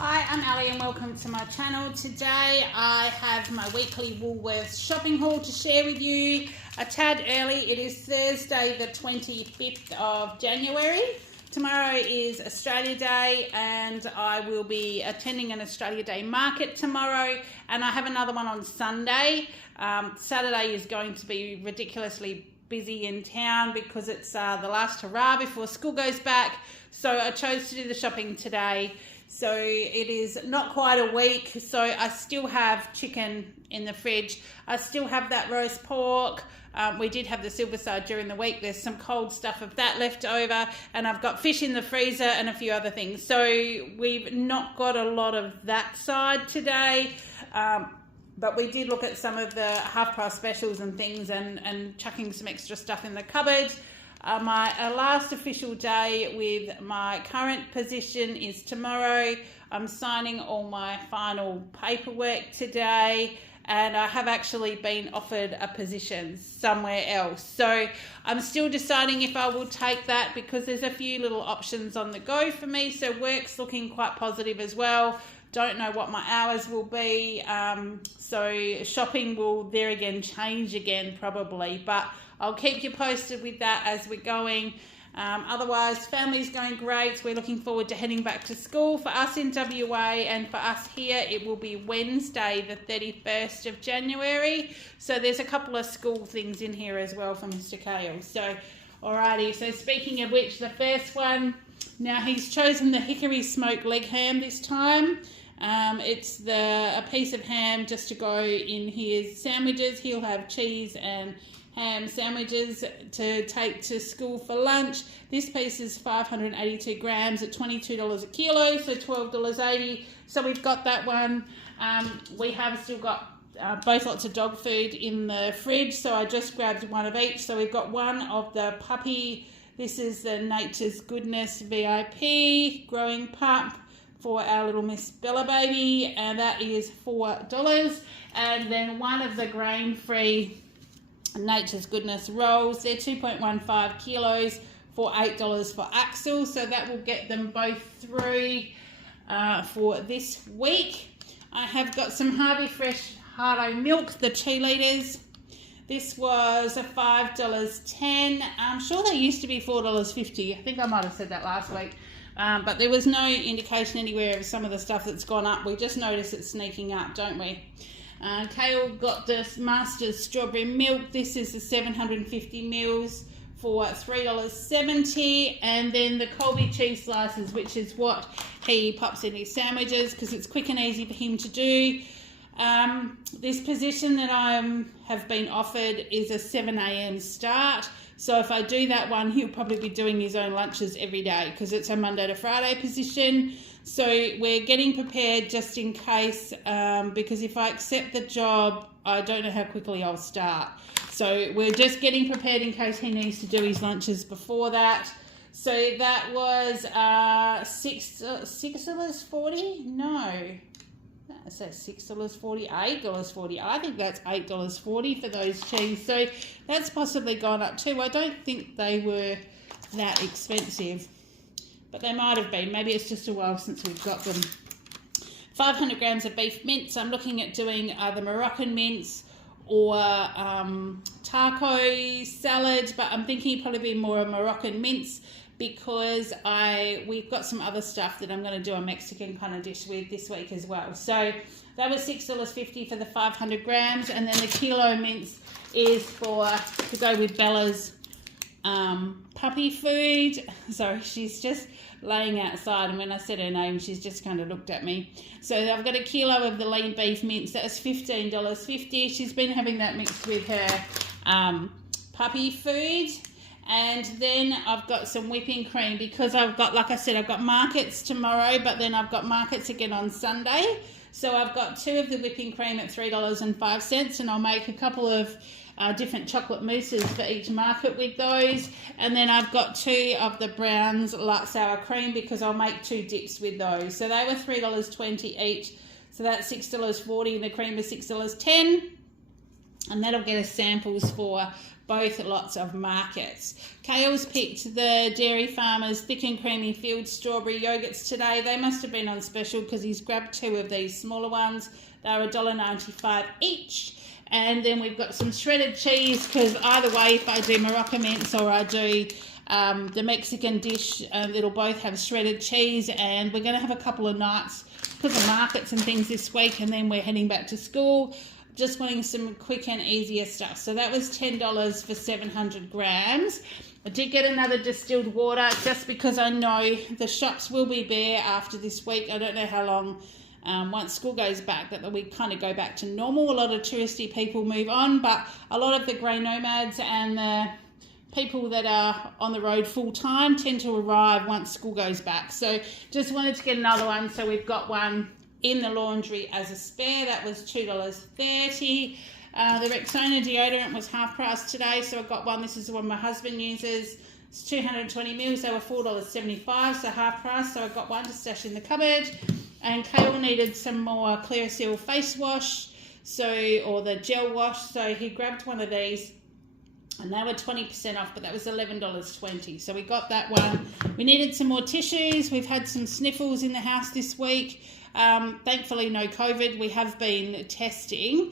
Hi, I'm Ali and welcome to my channel. Today I have my weekly Woolworths shopping haul to share with you. A tad early, it is Thursday the 25th of January. Tomorrow is Australia Day and I will be attending an Australia Day market tomorrow, and I have another one on Sunday. Saturday is going to be ridiculously busy in town because it's the last hurrah before school goes back, so I chose to do the shopping today. So it is not quite a week, so I still have chicken in the fridge. I still have that roast pork. We did have the silver side during the week. There's some cold stuff of that left over, and I've got fish in the freezer and a few other things. So we've not got a lot of that side today, but we did look at some of the half price specials and things and chucking some extra stuff in the cupboard. My last official day with my current position is tomorrow. I'm signing all my final paperwork today, and I have actually been offered a position somewhere else. So I'm still deciding if I will take that because there's a few little options on the go for me. So work's looking quite positive as well. Don't know what my hours will be. So shopping will there again change again probably, but I'll keep you posted with that as we're going. Otherwise, family's going great. We're looking forward to heading back to school. For us in WA and for us here, it will be Wednesday, the 31st of January. So there's a couple of school things in here as well for Mr. Kale. So, alrighty. So speaking of which, the first one, now he's chosen the hickory smoked leg ham this time. It's a piece of ham just to go in his sandwiches. He'll have cheese and ham sandwiches to take to school for lunch. This piece is 582 grams at $22 a kilo, so $12.80. So we've got that one. We have still got both lots of dog food in the fridge, so I just grabbed one of each. So we've got one of the puppy. This is the Nature's Goodness VIP growing pup for our little Miss Bella baby, and that is $4. And then one of the grain-free Nature's Goodness rolls. They're 2.15 kilos for $8 for Axel, so that will get them both through for this week. I have got some Harvey Fresh Hardo milk, the 2 litres. This was a $5.10. I'm sure they used to be $4.50. I think I might have said that last week. But there was no indication anywhere of some of the stuff that's gone up. We just notice it's sneaking up, don't we? Kale got this Master's Strawberry Milk. This is the 750 mils for $3.70. And then the Colby cheese slices, which is what he pops in his sandwiches because it's quick and easy for him to do. This position that I have been offered is a 7 a.m. start. So if I do that one, he'll probably be doing his own lunches every day because it's a Monday to Friday position. So we're getting prepared just in case, because if I accept the job, I don't know how quickly I'll start. So we're just getting prepared in case he needs to do his lunches before that. So that was $6.40? No. It says $6.40, $8.40. I think that's $8.40 for those cheese. So that's possibly gone up too. I don't think they were that expensive, but they might have been. Maybe it's just a while since we've got them. 500 grams of beef mince. I'm looking at doing either Moroccan mince or taco salad, but I'm thinking it'd probably be more a Moroccan mince because we've got some other stuff that I'm going to do a Mexican kind of dish with this week as well. So that was $6.50 for the 500 grams, and then the kilo mince is to go with Bella's puppy food. Sorry, she's just laying outside, and when I said her name, she's just kind of looked at me. So I've got a kilo of the lean beef mince. That's $15.50. She's been having that mixed with her puppy food. And then I've got some whipping cream because I've got, like I said, I've got markets tomorrow, but then I've got markets again on Sunday. So I've got 2 of the whipping cream at $3.05, and I'll make a couple of different chocolate mousses for each market with those. And then I've got 2 of the Brown's light sour cream because I'll make 2 dips with those. So they were $3.20 each. So that's $6.40, and the cream was $6.10. and that'll get us samples for both lots of markets. Kale's picked the Dairy Farmers Thick and Creamy Field Strawberry Yogurts today. They must have been on special because he's grabbed 2 of these smaller ones. They're $1.95 each. And then we've got some shredded cheese, because either way, if I do Morocco mince or I do the Mexican dish, it'll both have shredded cheese. And we're going to have a couple of nights because of markets and things this week, and then we're heading back to school. Just wanting some quick and easier stuff. So that was $10 for 700 grams. I did get another distilled water just because I know the shops will be bare after this week. I don't know how long. Once school goes back, that we kind of go back to normal. A lot of touristy people move on, but a lot of the grey nomads and the people that are on the road full time tend to arrive once school goes back. So just wanted to get another one. So we've got one in the laundry as a spare. That was $2.30. The Rexona deodorant was half price today, so I got one. This is the one my husband uses. It's 220 mils. They were $4.75, so half price. So I got one to stash in the cupboard. And Kale needed some more Clearasil face wash, or the gel wash, so he grabbed one of these, and they were 20% off, but that was $11.20. So we got that one. We needed some more tissues. We've had some sniffles in the house this week. Thankfully, no COVID. We have been testing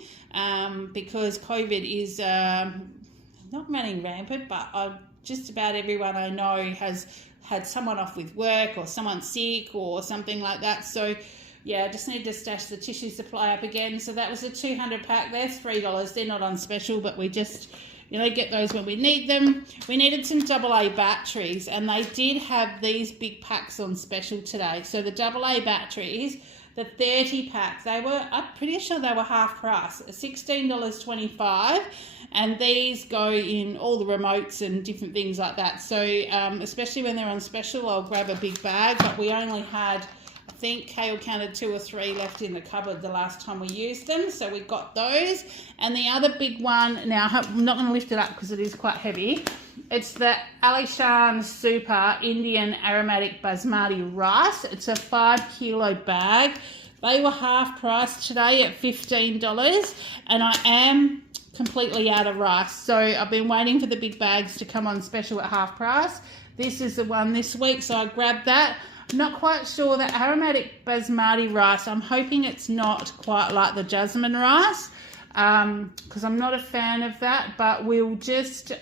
because COVID is not running rampant, but just about everyone I know has had someone off with work or someone sick or something like that. So yeah, I just need to stash the tissue supply up again. So that was a 200 pack. They're $3. They're not on special, but we just, get those when we need them. We needed some AA batteries, and they did have these big packs on special today. So the AA batteries, the 30 pack, I'm pretty sure they were half price, $16.25. And these go in all the remotes and different things like that. So especially when they're on special, I'll grab a big bag. But we only had, I think Kale counted 2 or 3 left in the cupboard the last time we used them. So we got those. And the other big one, now I'm not going to lift it up because it is quite heavy. It's the Alishan Super Indian Aromatic Basmati Rice. It's a 5 kilo bag. They were half price today at $15. And I am completely out of rice, so I've been waiting for the big bags to come on special at half price. This is the one this week, so I grabbed that. I'm not quite sure. The aromatic basmati rice, I'm hoping it's not quite like the jasmine rice, because I'm not a fan of that, but we'll just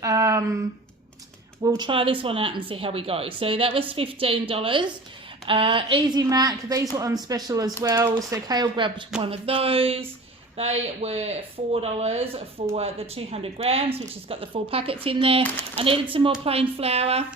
we'll try this one out and see how we go. So that was $15. Easy Mac, these were on special as well, so Kale grabbed one of those. They were $4 for the 200 grams, which has got the 4 packets in there. I needed some more plain flour.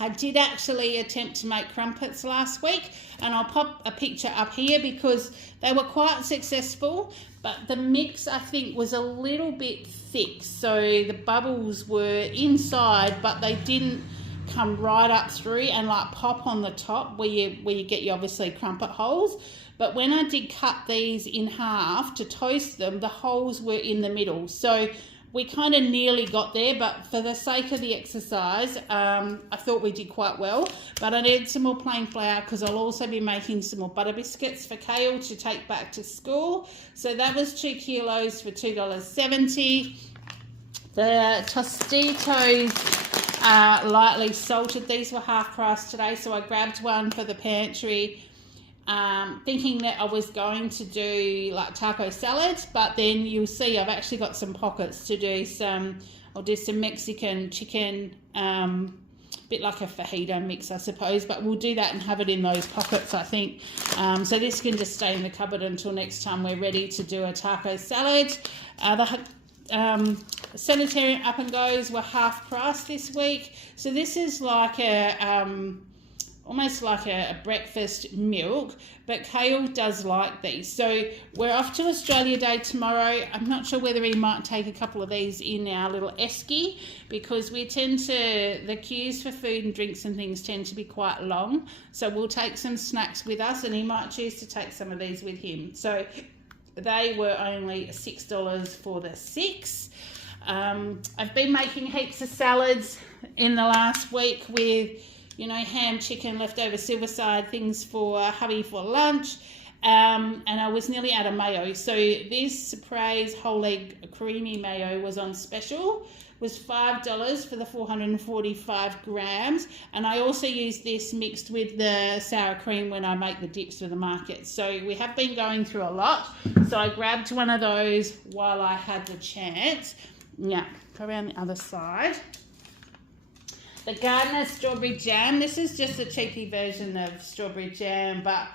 I did actually attempt to make crumpets last week, and I'll pop a picture up here because they were quite successful, but the mix I think was a little bit thick. So the bubbles were inside, but they didn't come right up through and like pop on the top where you get your obviously crumpet holes. But when I did cut these in half to toast them, the holes were in the middle. So we kind of nearly got there, but for the sake of the exercise, I thought we did quite well. But I needed some more plain flour because I'll also be making some more butter biscuits for Kale to take back to school. So that was 2 kilos for $2.70. The Tostitos lightly salted, these were half price today, so I grabbed one for the pantry. Thinking that I was going to do like taco salads, but then you'll see I've actually got some pockets to do I'll do some Mexican chicken, bit like a fajita mix I suppose, but we'll do that and have it in those pockets I think. So this can just stay in the cupboard until next time we're ready to do a taco salad. The sanitary up and goes were half price this week. So this is like almost like a breakfast milk, but Kale does like these. So we're off to Australia Day tomorrow. I'm not sure whether he might take a couple of these in our little esky, because the queues for food and drinks and things tend to be quite long. So we'll take some snacks with us, and he might choose to take some of these with him. So they were only $6 for the 6. I've been making heaps of salads in the last week with ham, chicken, leftover silverside, things for hubby for lunch. and I was nearly out of mayo. So this Surprise whole leg creamy mayo was on special. Was $5 for the 445 grams, and I also use this mixed with the sour cream when I make the dips for the market. So we have been going through a lot, so I grabbed one of those while I had the chance. Yeah, go around the other side. The Gardener strawberry jam. This is just a cheapy version of strawberry jam, but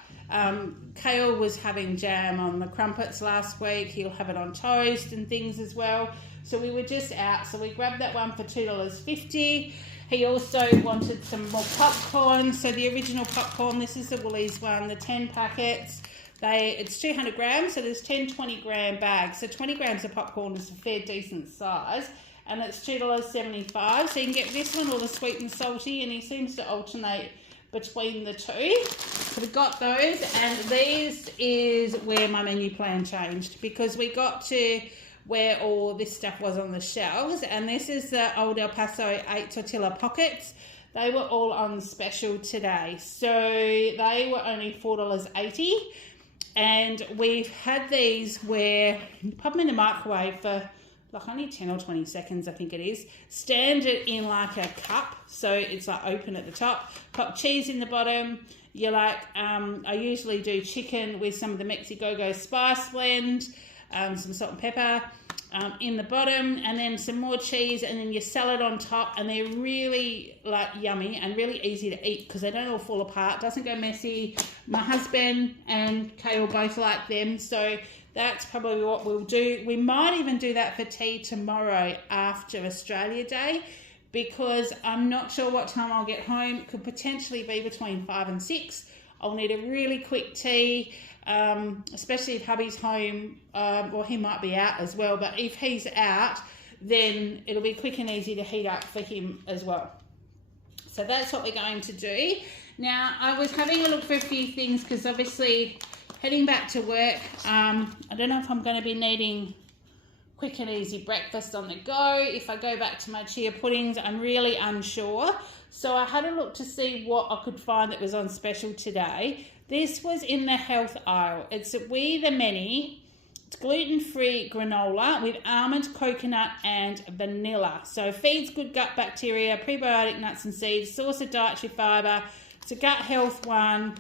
Kale was having jam on the crumpets last week. He'll have it on toast and things as well. So we were just out, so we grabbed that one for $2.50. He also wanted some more popcorn. So the original popcorn, this is the Woolies one, the 10 packets. It's 200 grams, so there's 10 20-gram bags. So 20 grams of popcorn is a fair decent size, and it's $2.75. So you can get this one or the sweet and salty, and he seems to alternate between the two. So we got those, and this is where my menu plan changed, because we got to where all this stuff was on the shelves, and this is the Old El Paso 8 tortilla pockets. They were all on special today, so they were only $4.80, and we've had these where you pop them in the microwave for like only 10 or 20 seconds, I think it is. Stand it in like a cup, so it's like open at the top, pop cheese in the bottom. You like, I usually do chicken with some of the Mexico spice blend, some salt and pepper in the bottom, and then some more cheese, and then your salad on top, and they're really like yummy and really easy to eat because they don't all fall apart, doesn't go messy. My husband and Kale both like them, so that's probably what we'll do. We might even do that for tea tomorrow after Australia Day, because I'm not sure what time I'll get home. It could potentially be between 5 and 6. I'll need a really quick tea, especially if hubby's home, or he might be out as well, but if he's out, then it'll be quick and easy to heat up for him as well. So that's what we're going to do. Now, I was having a look for a few things, because obviously heading back to work, I don't know if I'm going to be needing quick and easy breakfast on the go. If I go back to my chia puddings, I'm really unsure. So I had a look to see what I could find that was on special today. This was in the health aisle. It's We the Many. It's gluten-free granola with almond, coconut and vanilla. So feeds good gut bacteria, prebiotic nuts and seeds, source of dietary fibre. It's a gut health one.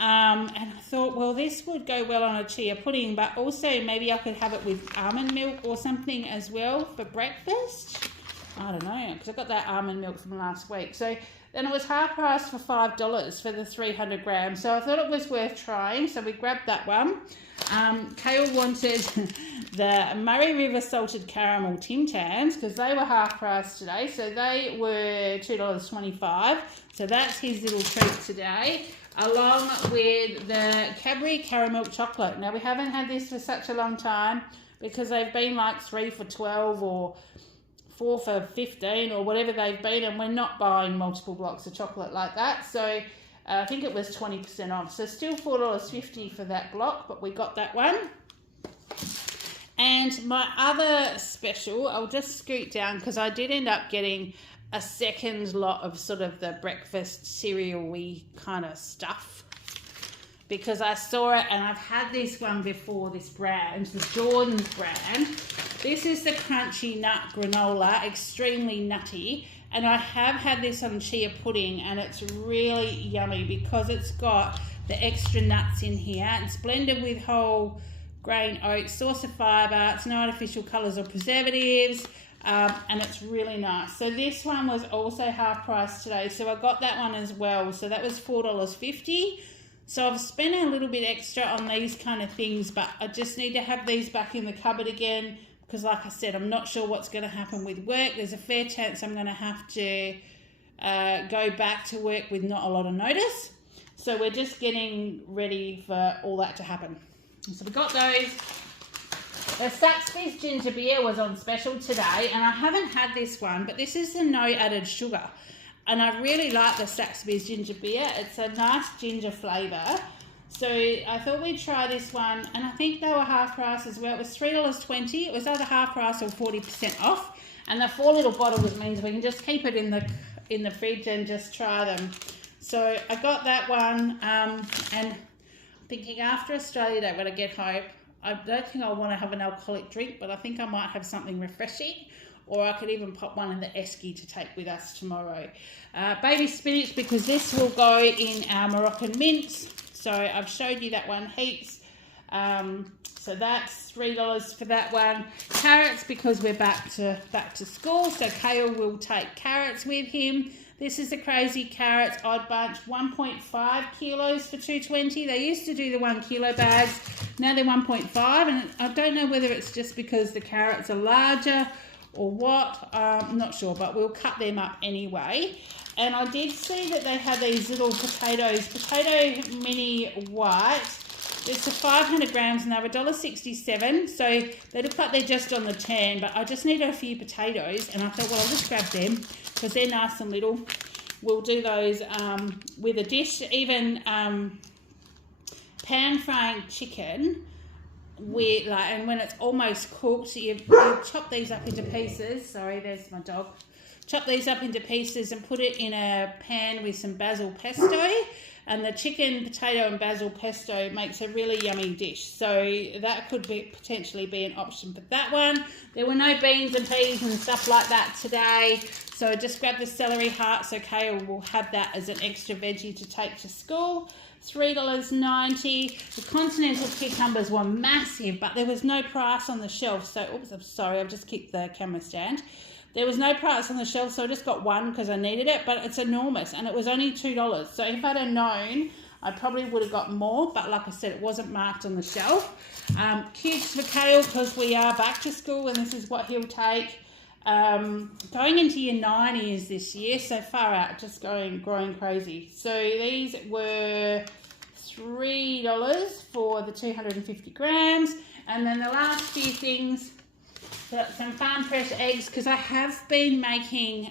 And I thought, well, this would go well on a chia pudding, but also maybe I could have it with almond milk or something as well for breakfast. I don't know, because I got that almond milk from last week. So then it was half price for $5 for the 300 grams. So I thought it was worth trying. So we grabbed that one. Kale wanted the Murray River salted caramel Tim Tams, because they were half price today. So they were $2.25. So that's his little treat today, along with the Cadbury caramel chocolate. Now, we haven't had this for such a long time, because they've been like 3 for $12 or 4 for $15 or whatever they've been, and we're not buying multiple blocks of chocolate like that. So I think it was 20% off. So still $4.50 for that block, but we got that one. And my other special, I'll just scoot down, because I did end up getting a second lot of sort of the breakfast cereal-y kind of stuff, because I saw it, and I've had this one before, this brand, the Jordan's brand. This is the Crunchy Nut Granola, extremely nutty, and I have had this on chia pudding, and it's really yummy because it's got the extra nuts in here. It's blended with whole grain oats, source of fibre, it's no artificial colours or preservatives, and it's really nice. So this one was also half price today, so I got that one as well. So that was $4.50. So I've spent a little bit extra on these kind of things, but I just need to have these back in the cupboard again, because like I said, I'm not sure what's going to happen with work. There's a fair chance I'm going to have to go back to work with not a lot of notice. So we're just getting ready for all that to happen. So we got those. The Saxby's ginger beer was on special today, and I haven't had this one, but this is the no added sugar. And I really like the Saxby's ginger beer. It's a nice ginger flavour. So I thought we'd try this one, and I think they were half price as well. It was $3.20. It was either half price or 40% off. And the 4 little bottles means we can just keep it in the fridge and just try them. So I got that one, and thinking after Australia Day when I get home, I don't think I want to have an alcoholic drink, but I think I might have something refreshing, or I could even pop one in the esky to take with us tomorrow. Baby spinach, because this will go in our Moroccan mince. So I've showed you that one heaps. So that's $3 for that one. Carrots, because we're back to school, so Kale will take carrots with him. This is the Crazy Carrots Odd Bunch, 1.5 kilos for $2.20. They used to do the 1 kilo bags, now they're 1.5, and I don't know whether it's just because the carrots are larger or what, I'm not sure, but we'll cut them up anyway. And I did see that they had these little potatoes, potato mini white. It's a 500 grams and they're $1.67, so they look like they're just on the turn, but I just need a few potatoes, and I thought, well, I'll just grab them because they're nice and little. We'll do those with a dish, even pan-frying chicken with, like, and when it's almost cooked, you chop these up into pieces. Sorry, there's my dog. Chop these up into pieces and put it in a pan with some basil pesto. And the chicken, potato and basil pesto makes a really yummy dish. So that could potentially be an option for that one. There were no beans and peas and stuff like that today. So just grab the celery heart, so Kale will have that as an extra veggie to take to school. $3.90. The continental cucumbers were massive, but there was no price on the shelf. So, oops, I'm sorry, I've just kicked the camera stand. There was no price on the shelf, so I just got one because I needed it, but it's enormous, and it was only $2. So if I'd have known, I probably would have got more, but like I said, it wasn't marked on the shelf. Cubes for Kale, because we are back to school, and this is what he'll take. Going into year 9 years this year, so far out, just growing crazy. So these were $3 for the 250 grams, and then the last few things. So some farm fresh eggs, because I have been making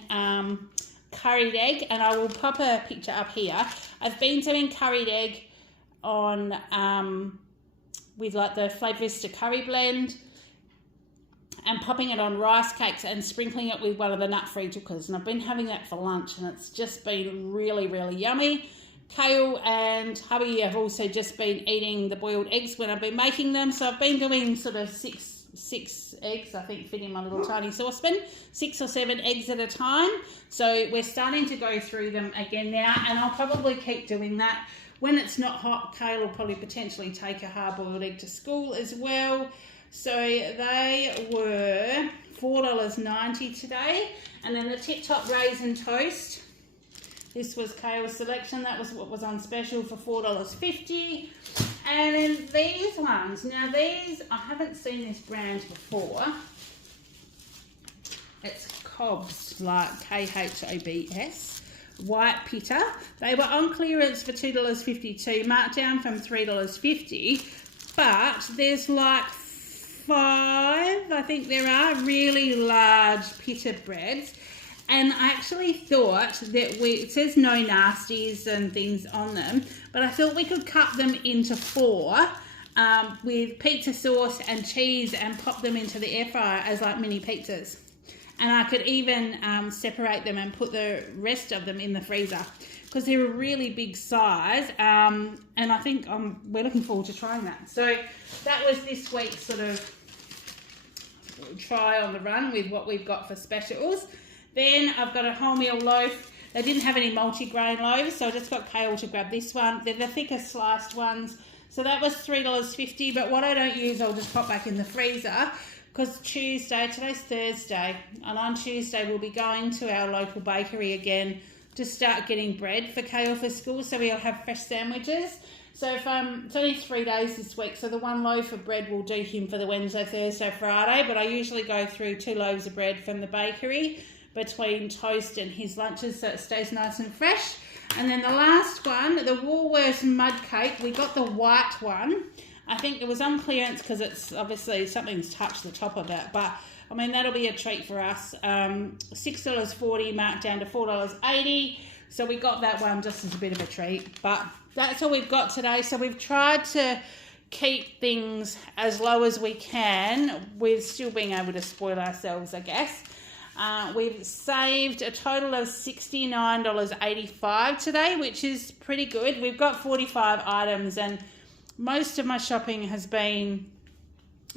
curried egg, and I will pop a picture up here. I've been doing curried egg on with like the Flavourista curry blend, and popping it on rice cakes and sprinkling it with one of the nut-free tukas. And I've been having that for lunch, and it's just been really, really yummy. Kale and hubby have also just been eating the boiled eggs when I've been making them. So I've been doing sort of six eggs, I think, fit in my little tiny saucepan, 6 or 7 eggs at a time. So we're starting to go through them again now, and I'll probably keep doing that. When it's not hot, Kale will probably potentially take a hard-boiled egg to school as well. So they were $4.90 today. And then the Tip Top Raisin Toast, this was Kale's selection. That was what was on special for $4.50. And then these ones, now these, I haven't seen this brand before. It's Cobbs, like Khobs, white pitta. They were on clearance for $2.52, marked down from $3.50. But there's like 5, I think there are, really large pitta breads. And I actually thought that it says no nasties and things on them, but I thought we could cut them into 4 with pizza sauce and cheese and pop them into the air fryer as like mini pizzas. And I could even separate them and put the rest of them in the freezer, because they're a really big size. And I think we're looking forward to trying that. So that was this week's sort of try on the run with what we've got for specials. Then I've got a wholemeal loaf. They didn't have any multi-grain loaves, so I just got Kale to grab this one. They're the thicker sliced ones. So that was $3.50, but what I don't use, I'll just pop back in the freezer, because today's Thursday, and on Tuesday we'll be going to our local bakery again to start getting bread for Kale for school, so we'll have fresh sandwiches. So if it's only 3 days this week, so the 1 loaf of bread will do him for the Wednesday, Thursday, Friday, but I usually go through 2 loaves of bread from the bakery between toast and his lunches, so it stays nice and fresh. And then the last one, the Woolworths mud cake, we got the white one. I think it was on clearance because it's obviously something's touched the top of it, but I mean, that'll be a treat for us. $6.40 marked down to $4.80. So we got that one just as a bit of a treat, but that's all we've got today. So we've tried to keep things as low as we can with still being able to spoil ourselves, I guess. We've saved a total of $69.85 today, which is pretty good. We've got 45 items, and most of my shopping has been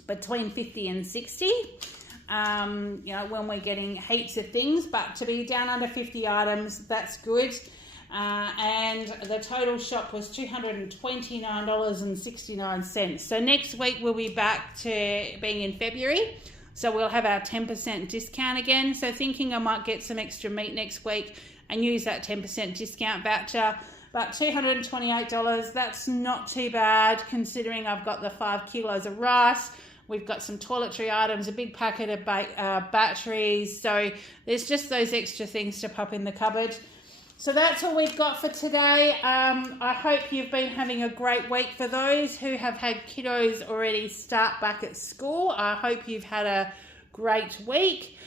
between 50 and 60. You know, when we're getting heaps of things, but to be down under 50 items, that's good. And the total shop was $229.69. So next week we'll be back to being in February. So we'll have our 10% discount again. So thinking I might get some extra meat next week and use that 10% discount voucher. But $228, that's not too bad considering I've got the 5 kilos of rice. We've got some toiletry items, a big packet of batteries. So there's just those extra things to pop in the cupboard. So that's all we've got for today. I hope you've been having a great week. For those who have had kiddos already start back at school, I hope you've had a great week.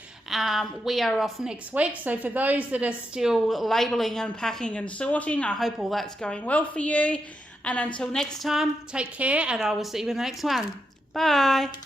We are off next week. So for those that are still labelling, unpacking and sorting, I hope all that's going well for you. And until next time, take care and I will see you in the next one. Bye.